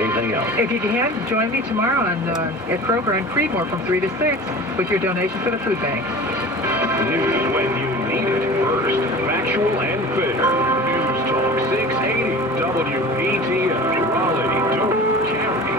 Anything else? If you can, join me tomorrow at Kroger and Creedmoor from 3 to 6 with your donation for the food bank. News when you need it. First, factual and fair. News Talk 680 WPTF. Raleigh, Dover County.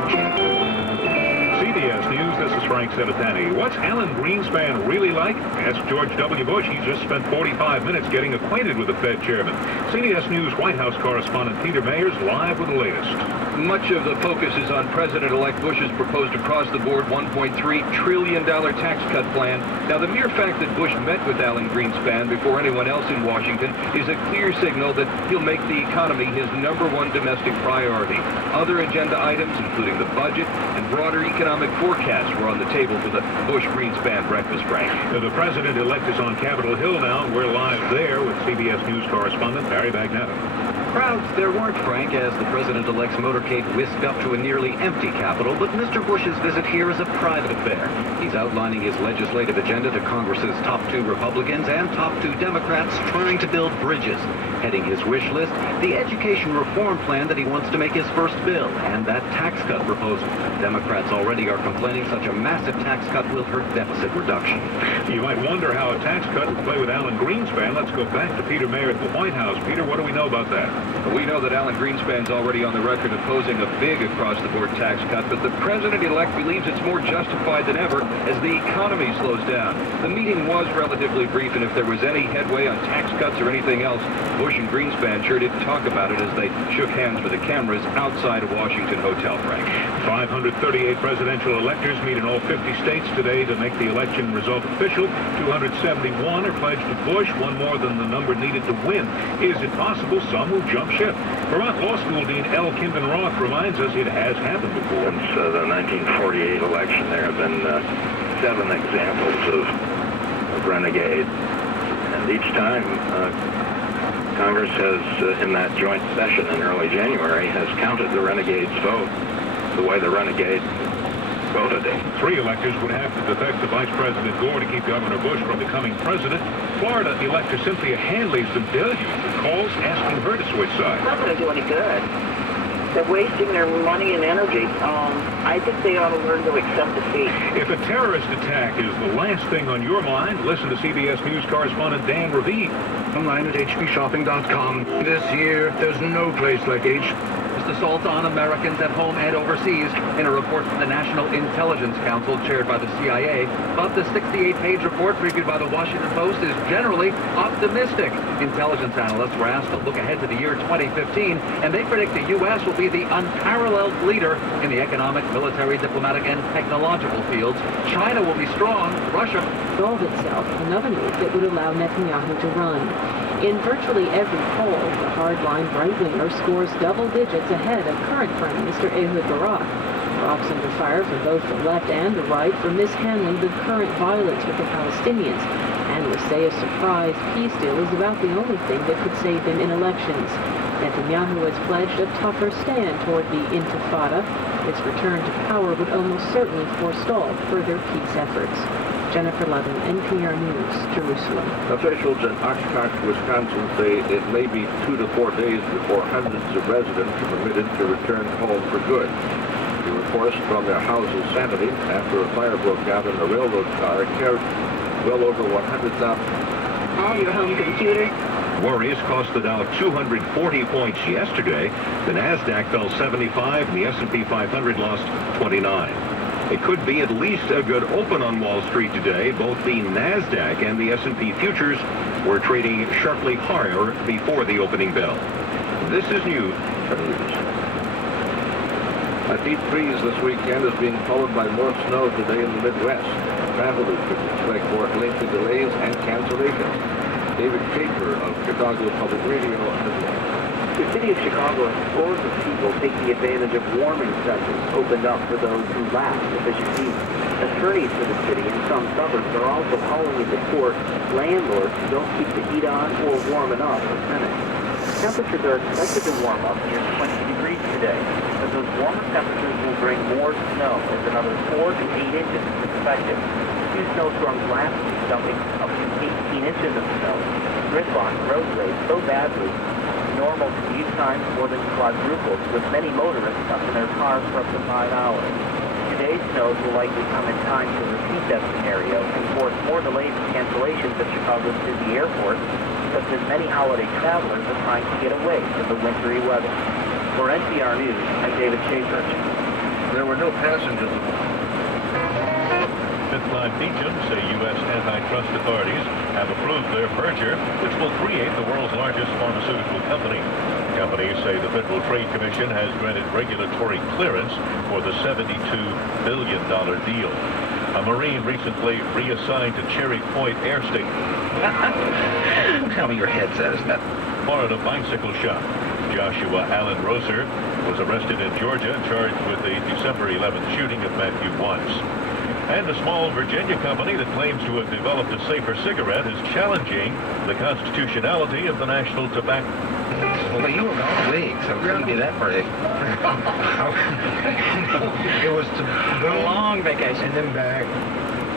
CBS News, this is Frank Sebatani. What's Alan Greenspan really like? Ask George W. Bush. He just spent 45 minutes getting acquainted with the Fed chairman. CBS News White House correspondent Peter Mayers live with the latest. Much of the focus is on President-elect Bush's proposed across-the-board $1.3 trillion tax cut plan. Now, the mere fact that Bush met with Alan Greenspan before anyone else in Washington is a clear signal that he'll make the economy his #1 domestic priority. Other agenda items, including the budget and broader economic forecasts, were on the table for the Bush-Greenspan breakfast, Frank. The president-elect is on Capitol Hill now. We're live there with CBS News correspondent Barry Bagnetto. Crowds there weren't, Frank, as the president-elect's motorcade whisked up to a nearly empty Capitol, but Mr. Bush's visit here is a private affair. He's outlining his legislative agenda to Congress's top 2 Republicans and top 2 Democrats trying to build bridges. Heading his wish list, the education reform plan that he wants to make his first bill, and that tax cut proposal. Democrats already are complaining such a massive tax cut will hurt deficit reduction. You might wonder how a tax cut will play with Alan Greenspan. Let's go back to Peter Mayer at the White House. Peter, what do we know about that? We know that Alan Greenspan's already on the record opposing a big across-the-board tax cut, but the president-elect believes it's more justified than ever as the economy slows down. The meeting was relatively brief, and if there was any headway on tax cuts or anything else, Bush and Greenspan sure didn't talk about it as they shook hands with the cameras outside a Washington hotel, Frank. 538 presidential electors meet in all 50 states today to make the election result official. 271 are pledged to Bush, one more than the number needed to win. Is it possible some will jump ship? Vermont Law School Dean L. Kimbin Roth reminds us it has happened before. Since the 1948 election, there have been 7 examples of renegade. And each time, Congress has, in that joint session in early January, has counted the renegade's vote the way the renegade voted. 3 electors would have to defect to Vice President Gore to keep Governor Bush from becoming president. Florida elector Cynthia Hanley's been deluged with calls asking her to switch sides. It's not going to do any good. They're wasting their money and energy. I think they ought to learn to accept defeat. If a terrorist attack is the last thing on your mind, listen to CBS News correspondent Dan Ravid. Online at hbshopping.com. This year, there's no place like H. Assaults on Americans at home and overseas in a report from the National Intelligence Council chaired by the CIA. But the 68-page report previewed by the Washington Post is generally optimistic. Intelligence analysts were asked to look ahead to the year 2015, and they predict the U.S. will be the unparalleled leader in the economic, military, diplomatic, and technological fields. China will be strong. Russia solve itself, another move that would allow Netanyahu to run. In virtually every poll, the hardline right-winger scores double digits ahead of current Prime Minister Ehud Barak. Rocks under fire from both the left and the right for mishandling the current violence with the Palestinians. Analysts say a surprise peace deal is about the only thing that could save them in elections. Netanyahu has pledged a tougher stand toward the Intifada. His return to power would almost certainly forestall further peace efforts. Jennifer Levin, NPR News, Jerusalem. Officials in Oshkosh, Wisconsin say it may be 2 to 4 days before hundreds of residents are permitted to return home for good. They were forced from their houses Saturday after a fire broke out in a railroad car and carried well over 100,000. All your home computers. Worries cost the Dow 240 points yesterday. The Nasdaq fell 75 and the S&P 500 lost 29. It could be at least a good open on Wall Street today. Both the Nasdaq and the S&P futures were trading sharply higher before the opening bell. This is news. A deep freeze this weekend is being followed by more snow today in the Midwest. Travelers could expect more lengthy delays and cancellations. David Schaefer of Chicago Public Radio has more. The city of Chicago and scores of people taking advantage of warming sessions opened up for those who lack sufficient heat. Attorneys for the city and some suburbs are also calling into court landlords who don't keep the heat on or warm enough for tenants. Temperatures are expected to warm up near 20 degrees today, but those warmer temperatures will bring more snow as another 4 to 8 inches is expected. 2 snowstorms last week dumping up to 18 inches of snow. Gridlock road rage so badly normal commute times more than quadrupled, with many motorists stuck in their cars for up to 5 hours. Today's snows will likely come in time to repeat that scenario and force more delays and cancellations at Chicago's busy airports, just as many holiday travelers are trying to get away from the wintry weather. For NPR News, I'm David Schaefer. There were no passengers. Fifth Line Beecham say U.S. antitrust authorities have approved their merger, which will create the world's largest pharmaceutical company. Companies say the Federal Trade Commission has granted regulatory clearance for the $72 billion deal. A Marine recently reassigned to Cherry Point Air Station. Tell me your head says that. Florida bicycle shop. Joshua Allen Roser was arrested in Georgia and charged with the December 11th shooting of Matthew Watts. And a small Virginia company that claims to have developed a safer cigarette is challenging the constitutionality of the national tobacco. Well, you were gone a week, so it couldn't be that brave. It was a long vacation. And then back.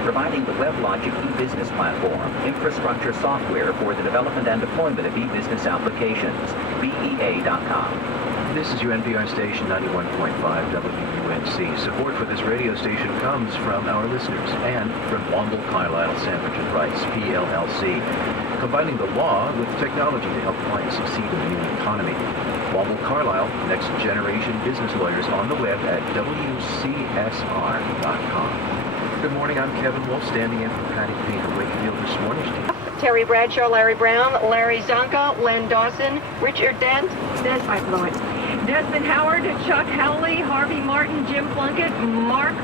Providing the WebLogic e-business platform, infrastructure software for the development and deployment of e-business applications. BEA.com. This is your NPR station, 91.5 WUNC. Support for this radio station comes from our listeners and from Womble Carlisle Sandwich and Rice, PLLC, combining the law with technology to help clients succeed in the new economy. Womble Carlisle, next generation business lawyers on the web at WCSR.com. Good morning, I'm Kevin Wolf, standing in for Patty Payne of Wakefield this morning. Terry Bradshaw, Larry Brown, Larry Zonka, Len Dawson, Richard Dent, this affluent, Desmond Howard, Chuck Howley, Harvey Martin, Jim Plunkett, Mark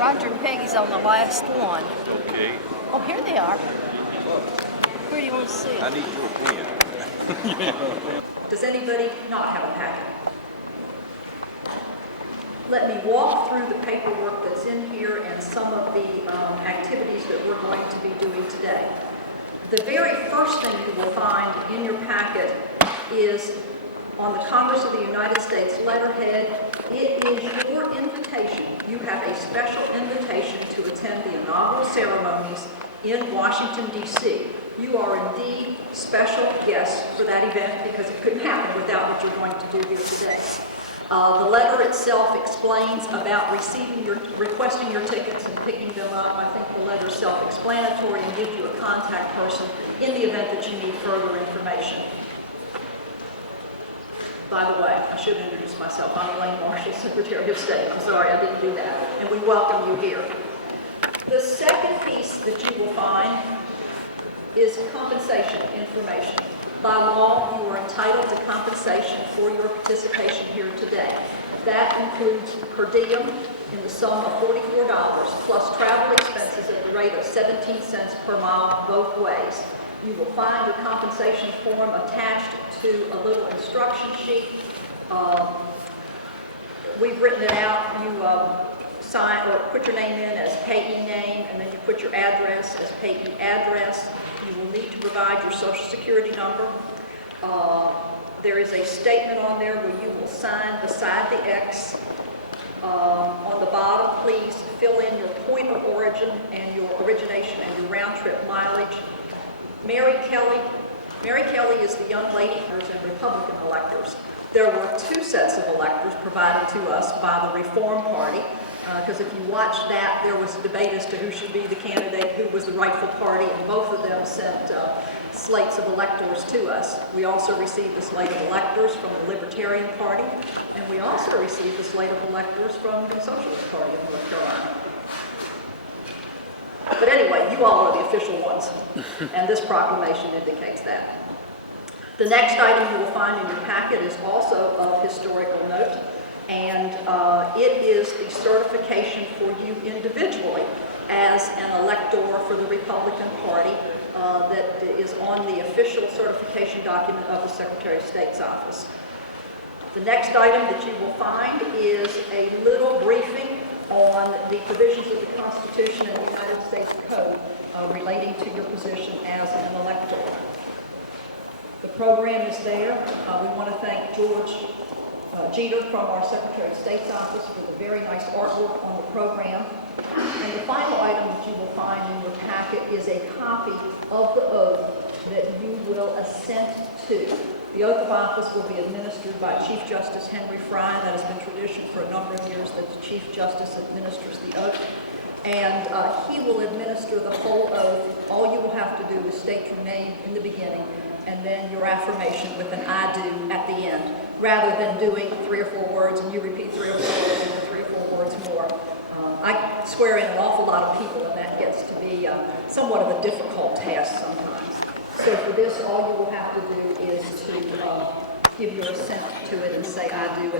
Roger and Peggy's on the last one. Okay. Oh, here they are. Where do you want to see? I need your pen. Does anybody not have a packet? Let me walk through the paperwork that's in here and some of the activities that we're going to be doing today. The very first thing you will find in your packet is on the Congress of the United States letterhead. It is your invitation. You have a special invitation to attend the inaugural ceremonies in Washington, D.C. You are indeed special guests for that event because it couldn't happen without what you're going to do here today. The letter itself explains about requesting your tickets and picking them up. I think the letter is self-explanatory and gives you a contact person in the event that you need further information. By the way, I should introduce myself. I'm Elaine Marshall, Secretary of State. I'm sorry I didn't do that. And we welcome you here. The second piece that you will find is compensation information. By law, you are entitled to compensation for your participation here today. That includes per diem in the sum of $44, plus travel expenses at the rate of 17 cents per mile both ways. You will find your compensation form attached to a little instruction sheet. We've written it out. You sign or put your name in as payee name, and then you put your address as payee address. You will need to provide your Social Security number. There is a statement on there where you will sign beside the X. On the bottom, please fill in your point of origin and your origination and your round-trip mileage. Mary Kelly is the young lady and Republican electors. There were two sets of electors provided to us by the Reform Party, because if you watch that, there was a debate as to who should be the candidate, who was the rightful party, and both of them sent slates of electors to us. We also received a slate of electors from the Libertarian Party, and we also received a slate of electors from the Socialist Party of North Carolina. But anyway, you all are the official ones, and this proclamation indicates that. The next item you will find in your packet is also of historical note, and it is the certification for you individually as an elector for the Republican Party that is on the official certification document of the Secretary of State's office. The next item that you will find is a little briefing on the provisions of the Constitution and the United States Code relating to your position as an elector. The program is there. We want to thank George Jeter from our Secretary of State's office for the very nice artwork on the program. And the final item that you will find in your packet is a copy of the oath that you will assent to. The oath of office will be administered by Chief Justice Henry Fry. That has been tradition for a number of years that the Chief Justice administers the oath. And he will administer the whole oath. All you will have to do is state your name in the beginning and then your affirmation with an I do at the end, rather than doing 3 or 4 words and you repeat 3 or 4 words and 3 or 4 words more. I swear in an awful lot of people, and that gets to be somewhat of a difficult task sometimes. So for this, all you will have to do is to give your assent to it and say, I do.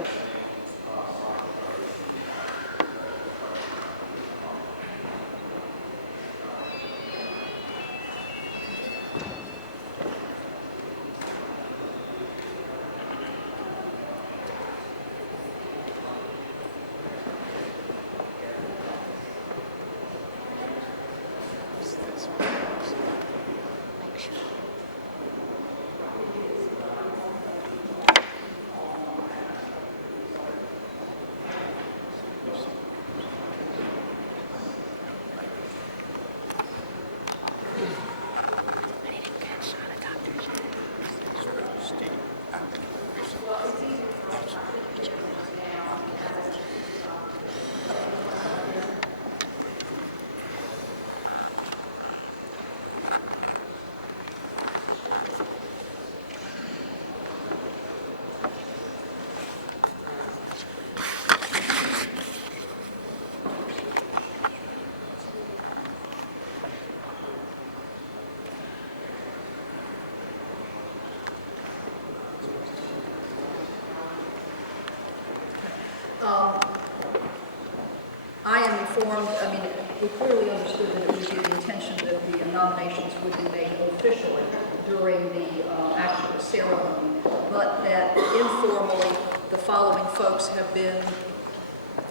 informed, I mean, we clearly understood that it would be the intention that the nominations would be made officially during the actual ceremony, but that informally the following folks have been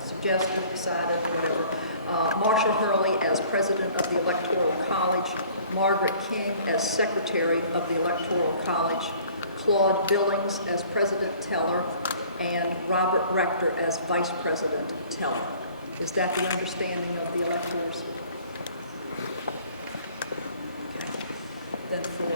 suggested, decided, whatever. Marshall Hurley as president of the Electoral College, Margaret King as secretary of the Electoral College, Claude Billings as president teller, and Robert Rector as vice president teller. Is that the understanding of the electors? Okay. Then for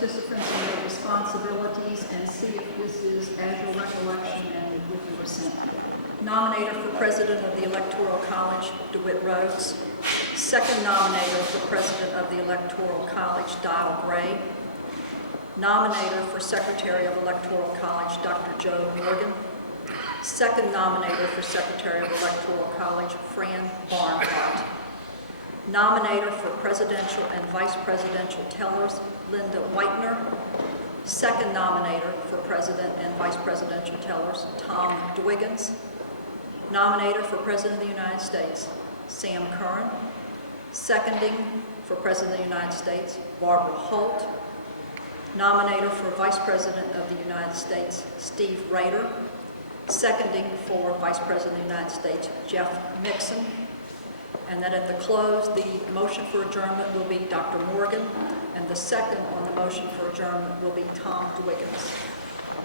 participants and their responsibilities and see if this is as your recollection and with your assent. Nominator for President of the Electoral College, DeWitt Rhodes. Second nominator for President of the Electoral College, Dial Gray. Nominator for Secretary of Electoral College, Dr. Joe Morgan. Second nominator for Secretary of Electoral College, Fran Barnhart. Nominator for Presidential and Vice Presidential Tellers, Linda Whitener. Second nominator for President and Vice Presidential Tellers, Tom Dwiggins. Nominator for President of the United States, Sam Curran. Seconding for President of the United States, Barbara Holt. Nominator for Vice President of the United States, Steve Rader. Seconding for Vice President of the United States, Jeff Mixon. And then at the close, the motion for adjournment will be Dr. Morgan, and the second on the motion for adjournment will be Tom Dwiggins.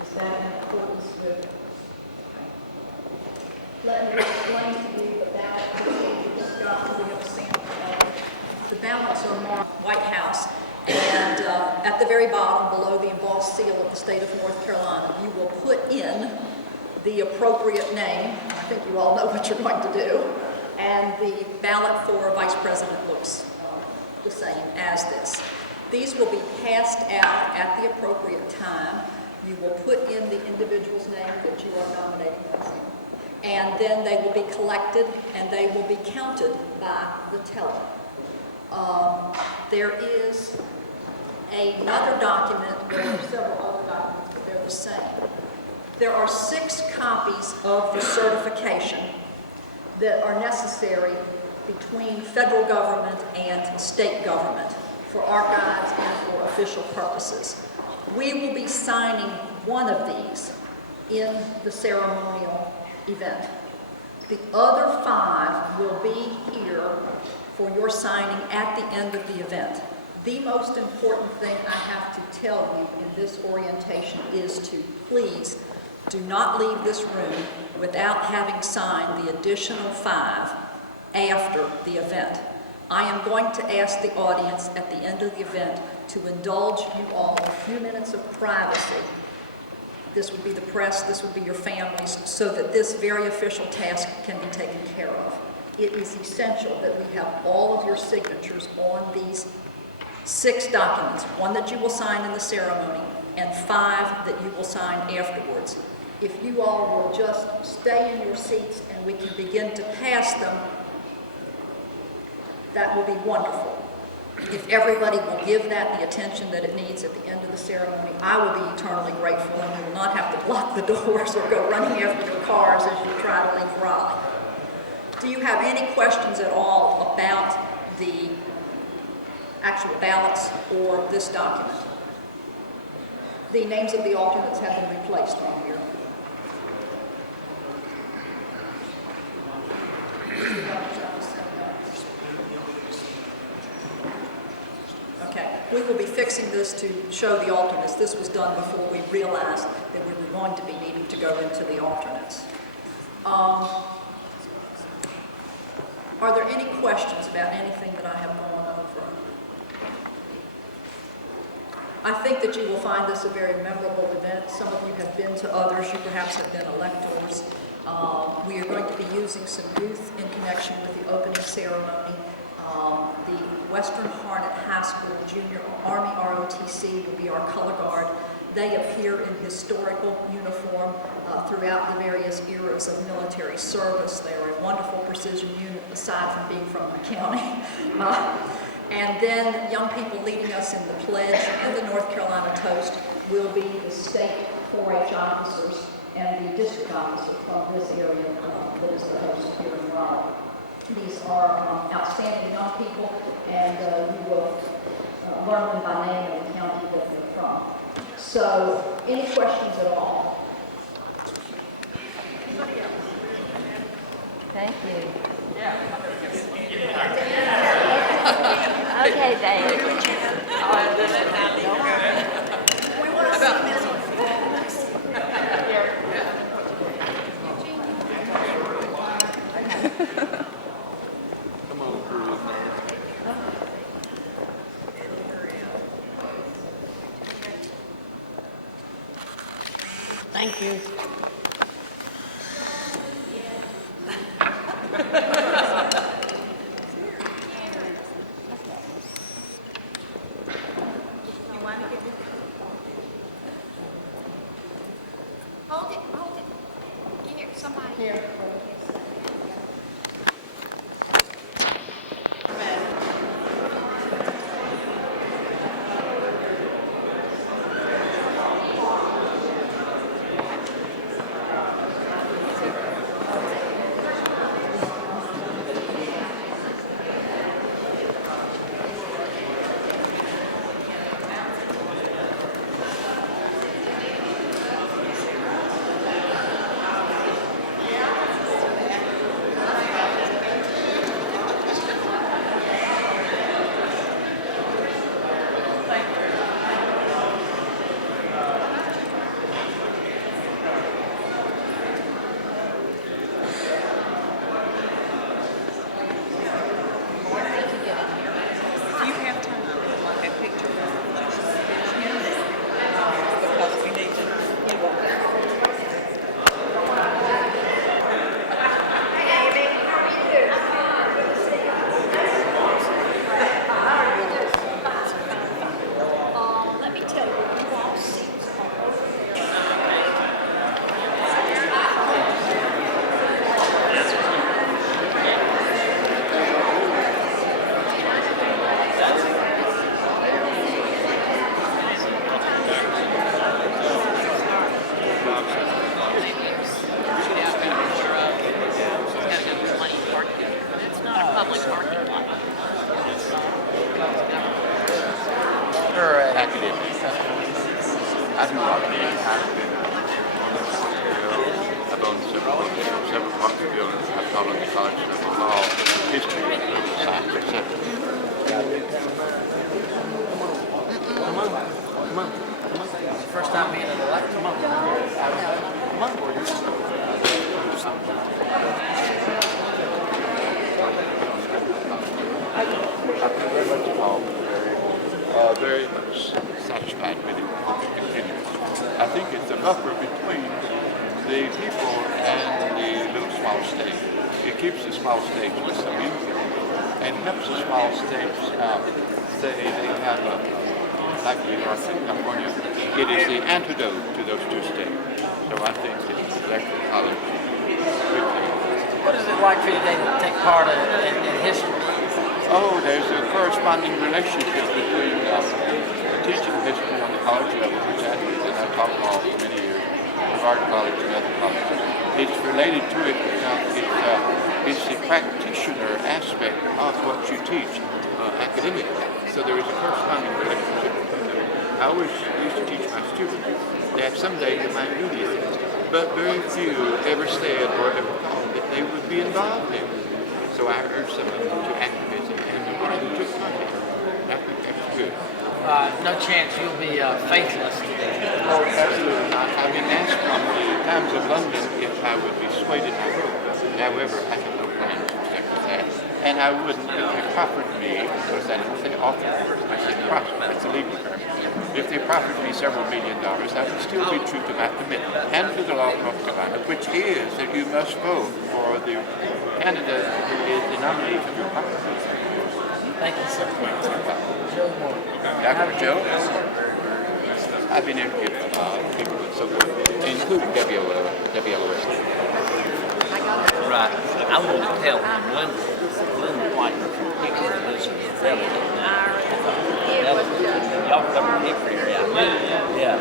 Is that in accordance with? Let me explain to you the ballot procedure. Just got we have a sample of it. The ballots are marked White House, and at the very bottom, below the embossed seal of the state of North Carolina, you will put in the appropriate name. I think you all know what you're going to do. And the ballot for Vice President looks the same as this. These will be passed out at the appropriate time. You will put in the individual's name that you are nominating, and then they will be collected and they will be counted by the teller. There is another document, there are several other documents, but they're the same. There are 6 copies of the certification that are necessary between federal government and state government for archives and for official purposes. We will be signing one of these in the ceremonial event. The other 5 will be here for your signing at the end of the event. The most important thing I have to tell you in this orientation is to please do not leave this room without having signed the additional 5 after the event. I am going to ask the audience at the end of the event to indulge you all a few minutes of privacy. This would be the press, this would be your families, so that this very official task can be taken care of. It is essential that we have all of your signatures on these 6 documents, 1 that you will sign in the ceremony and 5 that you will sign afterwards. If you all will just stay in your seats and we can begin to pass them, that will be wonderful. If everybody will give that the attention that it needs at the end of the ceremony, I will be eternally grateful, and you will not have to block the doors or go running after your cars as you try to leave Raleigh. Do you have any questions at all about the actual ballots or this document? The names of the alternates have been replaced on here. Okay, we will be fixing this to show the alternates. This was done before we realized that we were going to be needing to go into the alternates. Are there any questions about anything that I have gone over? I think that you will find this a very memorable event. Some of you have been to others. You perhaps have been electors. We are going to be using some youth in connection with the opening ceremony. The Western Harnett High School Junior Army ROTC will be our color guard. They appear in historical uniform throughout the various eras of military service. They are a wonderful precision unit aside from being from the county. And then young people leading us in the pledge and the North Carolina toast will be the state 4-H officers and the district officer from this area that is the host here in Raleigh. These are outstanding young people, and you will learn them by name and the county that they're from. So, any questions at all? Thank you. Okay, Dave. We want to see this. Come on, Cruz. Thank you. Hold it. Here, somebody. Here. I do love it. I've owned several property buildings. I've taught on the college of law, history, political science, etc. Come on. First time being an elected. Come on. Very much satisfied with it. I think it's a buffer between the people and the little small state. It keeps the small states with some income and helps the small states say they have a, like New York and California, it is the antidote to those two states. So I think it's electoral college. What is it like for you today to take part in history? Oh, there's a corresponding relationship between teaching history on the college level, which I did, and I taught law for many years, Harvard College and other colleges. It's related to it because it's the practitioner aspect of what you teach academically. So there is a corresponding relationship between them. I always used to teach my students that someday you might do these things, but very few ever said or ever thought that they would be involved in. So I urge some of them to activism, and the one who took part in it. I think that's good. No chance you'll be faithless to them. Oh, absolutely not. I've been asked from the Times of London if I would be swayed in my vote. However, I have no plans to accept that. And I wouldn't if they proffered me, because I didn't say offer, I said profit, that's a legal term. If they proffered me several $1 million, I would still be true to my commitment and to the law of North Carolina, which is that you must vote for the candidate who is the nominee for your party. Thank you, sir. Joe Moore. Dr. Joe? I've been interviewed a lot of people and so forth, including WLOS. Right. I wanted to tell him, Linda White from Hickory lives in the delegate now. Y'all covered Hickory area. Yeah.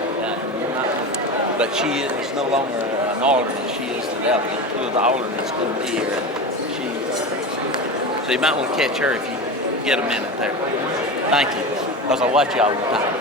But she is no longer an alternate. She is the delegate. Two of the alternates couldn't be here. So you might want to catch her if you get a minute there. Thank you. Because I watch you all the time.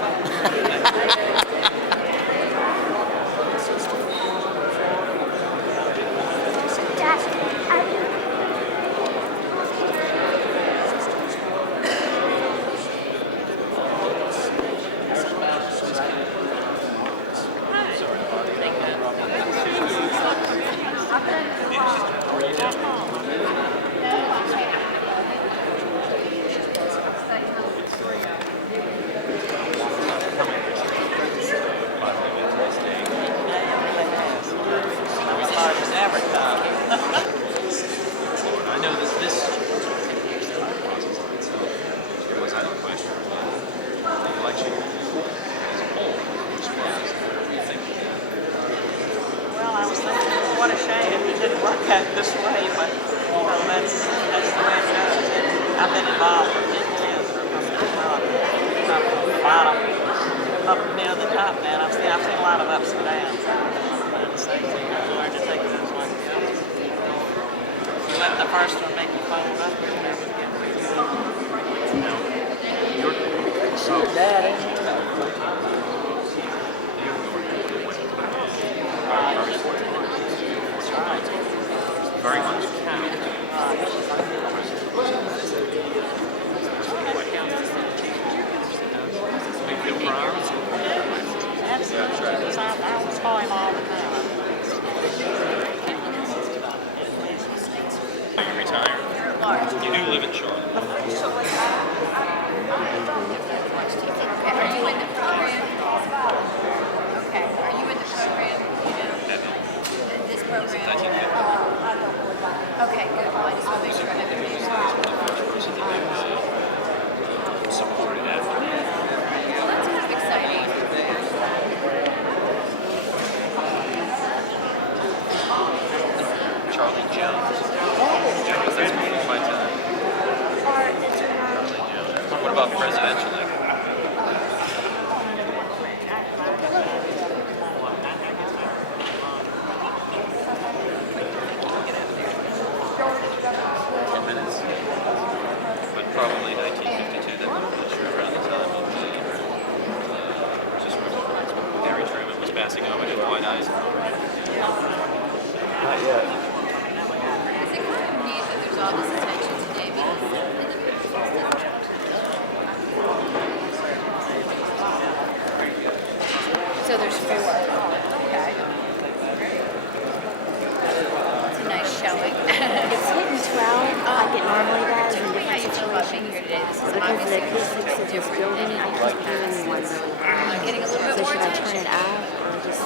So there's 4. Okay. It's a nice showing. It's hitting 12 like it normally does in Tell me how different you feel about being situations. here today. This is Because the obviously acoustics of this building, I can't hear anyone really. getting a little bit So more should I attention. turn it off or just...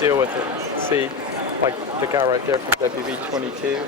Deal with it. See, like the guy right there from WV 22.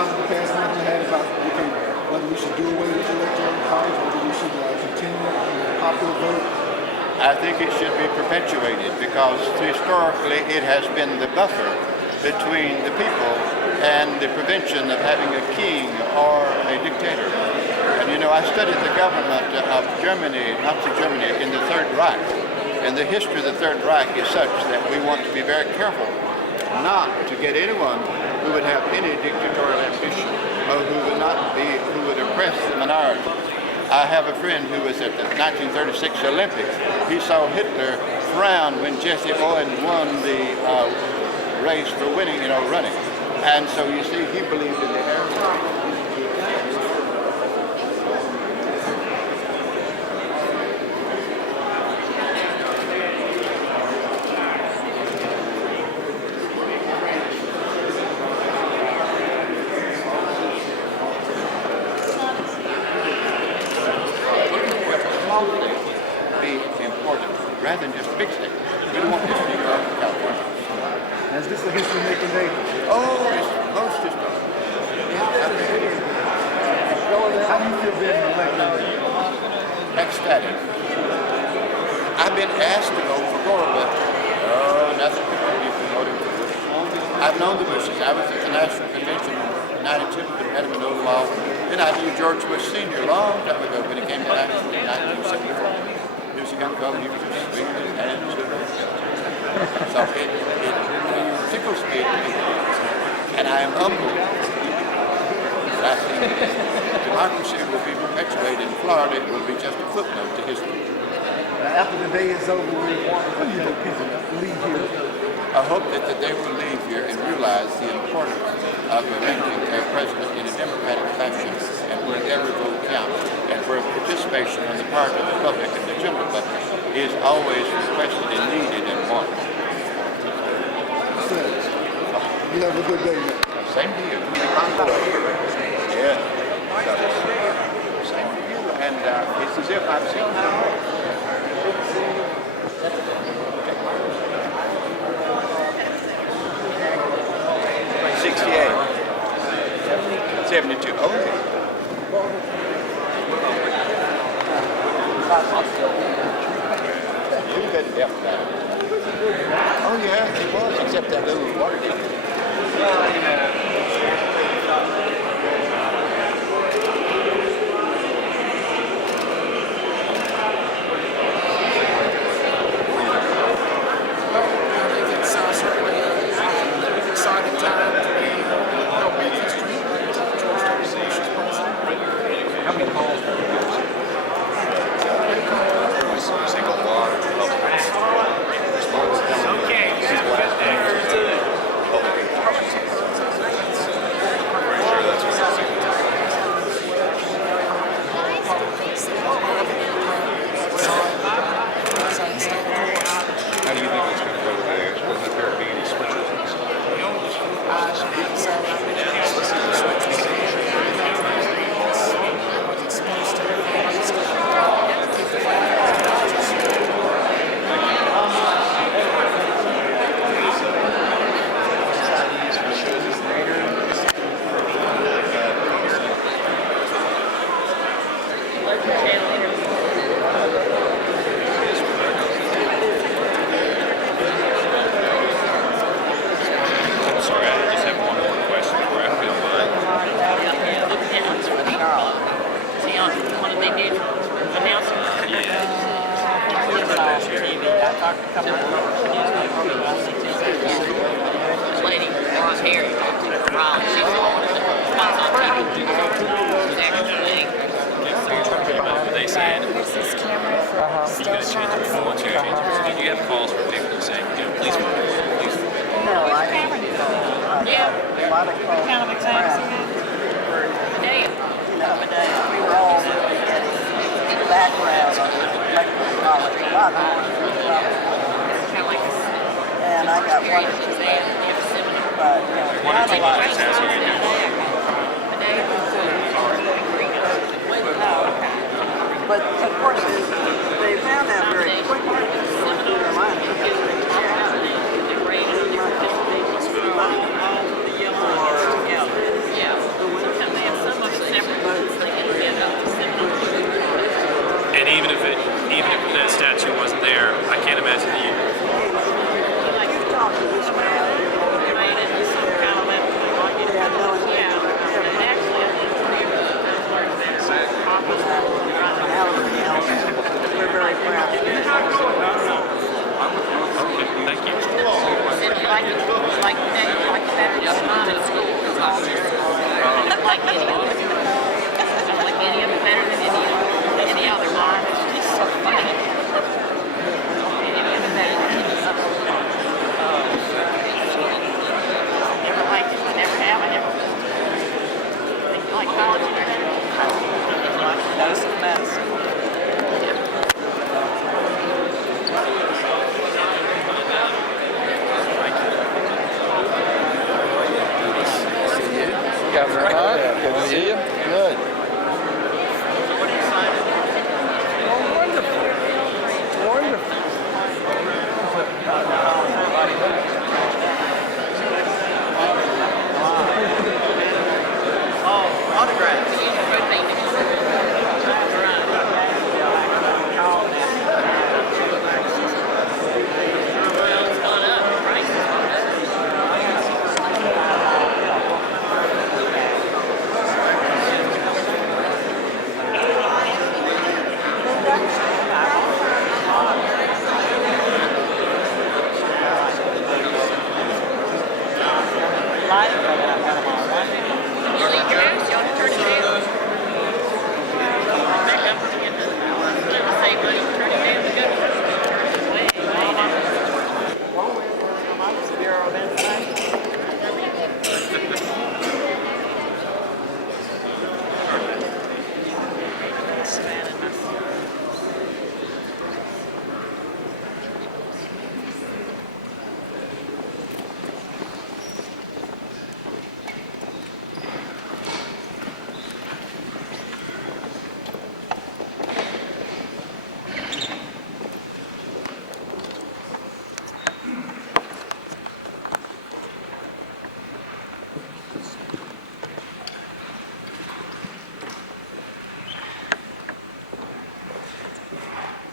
dialogue in the past month we had about whether we should do away with the electoral college, whether we should continue the popular vote? I think it should be perpetuated because historically it has been the buffer between the people and the prevention of having a king or a dictator. And you know, I studied the government of Germany, Nazi Germany, in the Third Reich. And the history of the Third Reich is such that we want to be very careful not to get anyone who would have any dictatorial ambition or who would oppress the minority. I have a friend who was at the 1936 Olympics. He saw Hitler frown when Jesse Owens won the race for winning, running. And so you see, he believed in the air. Rather than just fix it. We don't want this to be California. Is this a history-making day? Oh, it's most historic. How do you feel being elected? Ecstatic. I've been asked to vote for Gore, but nothing to do for voting for Bush. I've known the Bushes. I was at the National Convention in 92, but met him in Omaha. Then I knew George Bush Sr. a long time ago when he came to Nashville in 1974. He was a young fellow, he was just swinging his hands to it. So it tickles me, and I am humbled that I think democracy will be perpetuated in Florida. It will be just a footnote to history. Now, after the day is over, what do you hope people leave here? I hope that they will leave here and realize the importance of electing their president in a democratic fashion and where every vote counts, and where participation on the part of the public and the general public is always requested and needed and wanted. You have a good day. Same to you. Yeah. Same to you. And it's as if I've seen you. 72. Okay. You got it down now. Oh yeah, he was, except that little water down. But of course, they found out very quickly don't like any of it better than any other line. It's just so funny. Any of it better than any other. Never liked it. I never have. I never will. Think you like college? That is a mess. Governor Hunt, good to see you. Good. Oh, wonderful. Wonderful. Oh, autographs.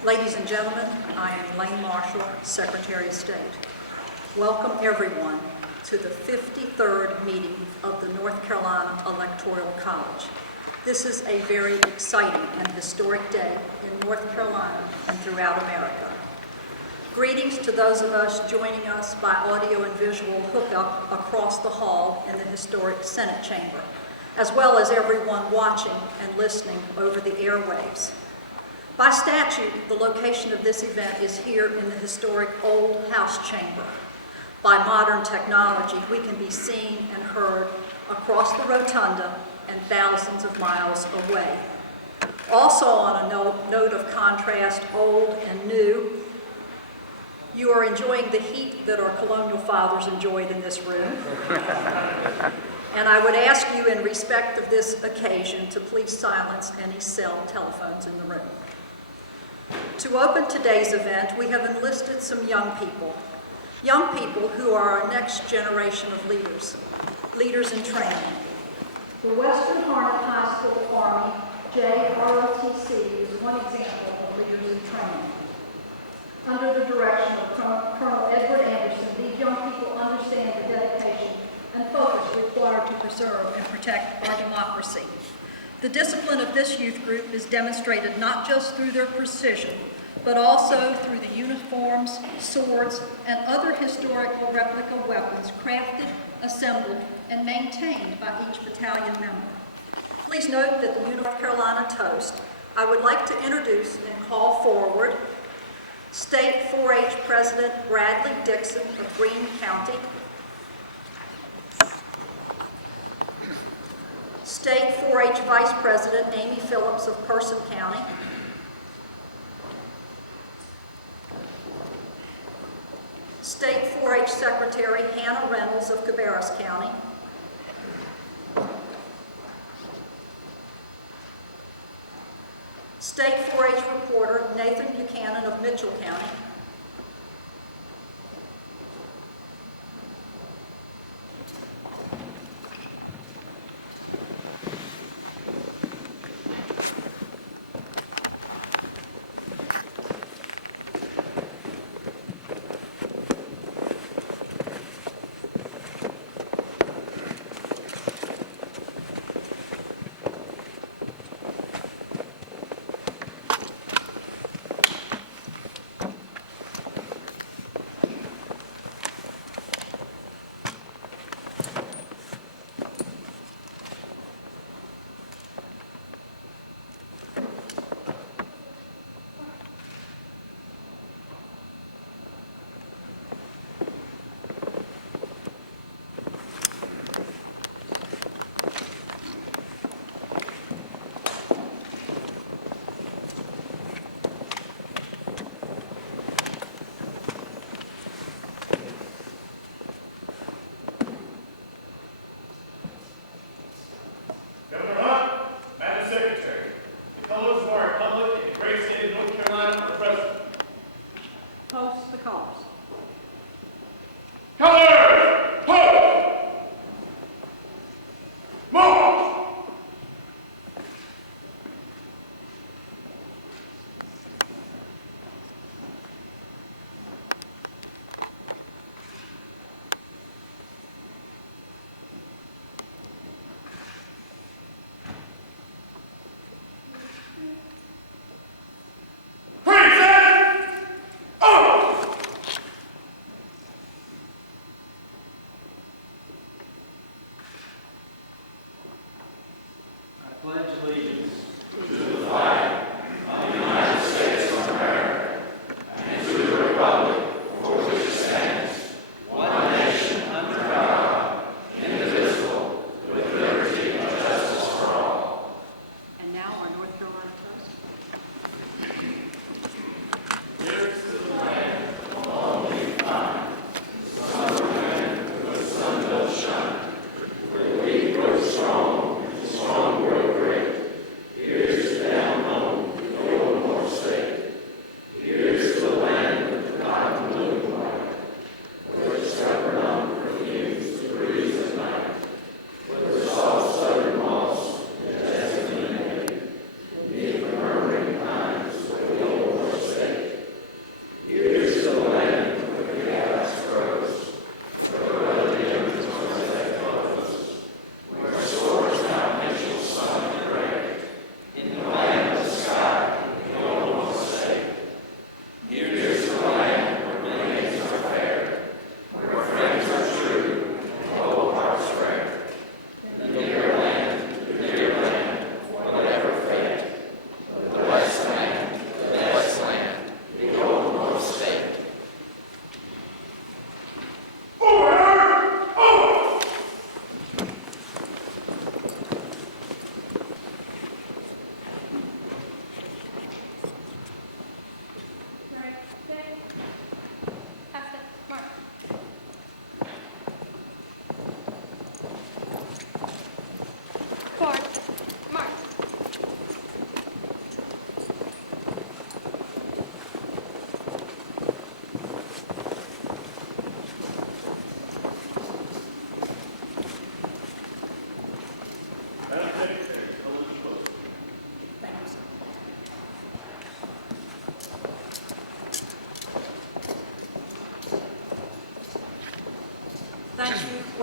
Ladies and gentlemen, I am Elaine Marshall, Secretary of State. Welcome everyone to the 53rd meeting of the North Carolina Electoral College. This is a very exciting and historic day in North Carolina and throughout America. Greetings to those of us joining us by audio and visual hookup across the hall in the historic Senate chamber, as well as everyone watching and listening over the airwaves. By statute, the location of this event is here in the historic Old House Chamber. By modern technology, we can be seen and heard across the rotunda and thousands of miles away. Also on a note of contrast, old and new, you are enjoying the heat that our colonial fathers enjoyed in this room. And I would ask you in respect of this occasion to please silence any cell telephones in the room. To open today's event, we have enlisted some young people who are our next generation of leaders in training. The Western Harnett High School Army, JROTC, is one example of leaders in training. Under the direction of Colonel Edward Anderson, these young people understand the dedication and focus required to preserve and protect our democracy. The discipline of this youth group is demonstrated not just through their precision, but also through the uniforms, swords, and other historical replica weapons crafted, assembled, and maintained by each battalion member. Please note that the North Carolina toast, I would like to introduce and call forward State 4-H President Bradley Dixon of Greene County, State 4-H Vice President Amy Phillips of Person County, State 4-H Secretary Hannah Reynolds of Cabarrus County, State 4-H reporter Nathan Buchanan of Mitchell County,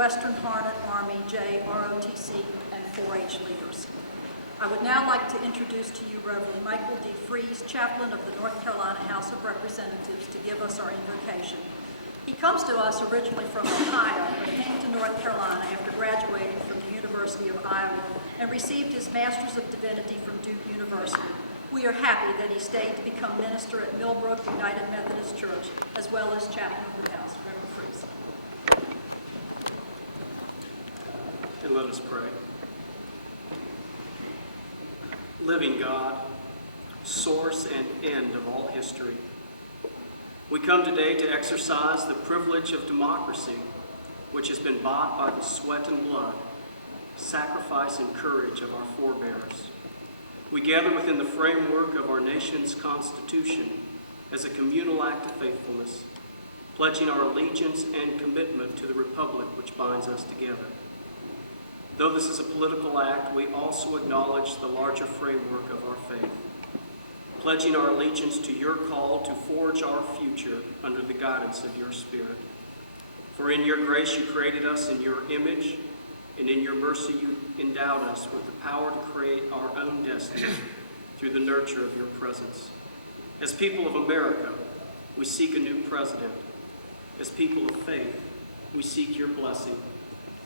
Western Harnett Army JROTC and 4-H leaders. I would now like to introduce to you Reverend Michael D. Fries, chaplain of the North Carolina House of Representatives, to give us our invocation. He comes to us originally from Ohio, but came to North Carolina after graduating from the University of Iowa and received his Master's of Divinity from Duke University. We are happy that he stayed to become minister at Millbrook United Methodist Church, as well as chaplain of the house. Reverend Fries. And let us pray. Living God, source and end of all history, we come today to exercise the privilege of democracy, which has been bought by the sweat and blood, sacrifice and courage of our forebears. We gather within the framework of our nation's Constitution as a communal act of faithfulness, pledging our allegiance and commitment to the republic which binds us together. Though this is a political act, we also acknowledge the larger framework of our faith, pledging our allegiance to your call to forge our future under the guidance of your Spirit. For in your grace you created us in your image, and in your mercy you endowed us with the power to create our own destiny through the nurture of your presence. As people of America, we seek a new president. As people of faith, we seek your blessing,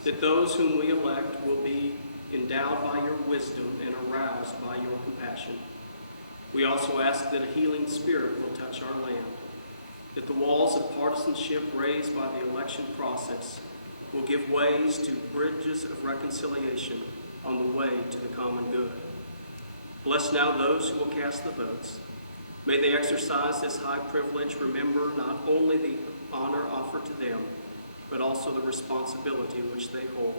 that those whom we elect will be endowed by your wisdom and aroused by your compassion. We also ask that a healing spirit will touch our land, that the walls of partisanship raised by the election process will give ways to bridges of reconciliation on the way to the common good. Bless now those who will cast the votes. May they exercise this high privilege, remember not only the honor offered to them, but also the responsibility which they hold.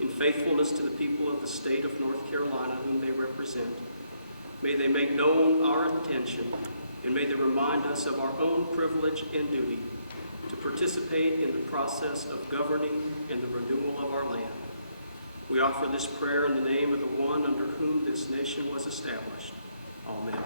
In faithfulness to the people of the state of North Carolina whom they represent, may they make known our intention, and may they remind us of our own privilege and duty to participate in the process of governing and the renewal of our land. We offer this prayer in the name of the one under whom this nation was established. Amen.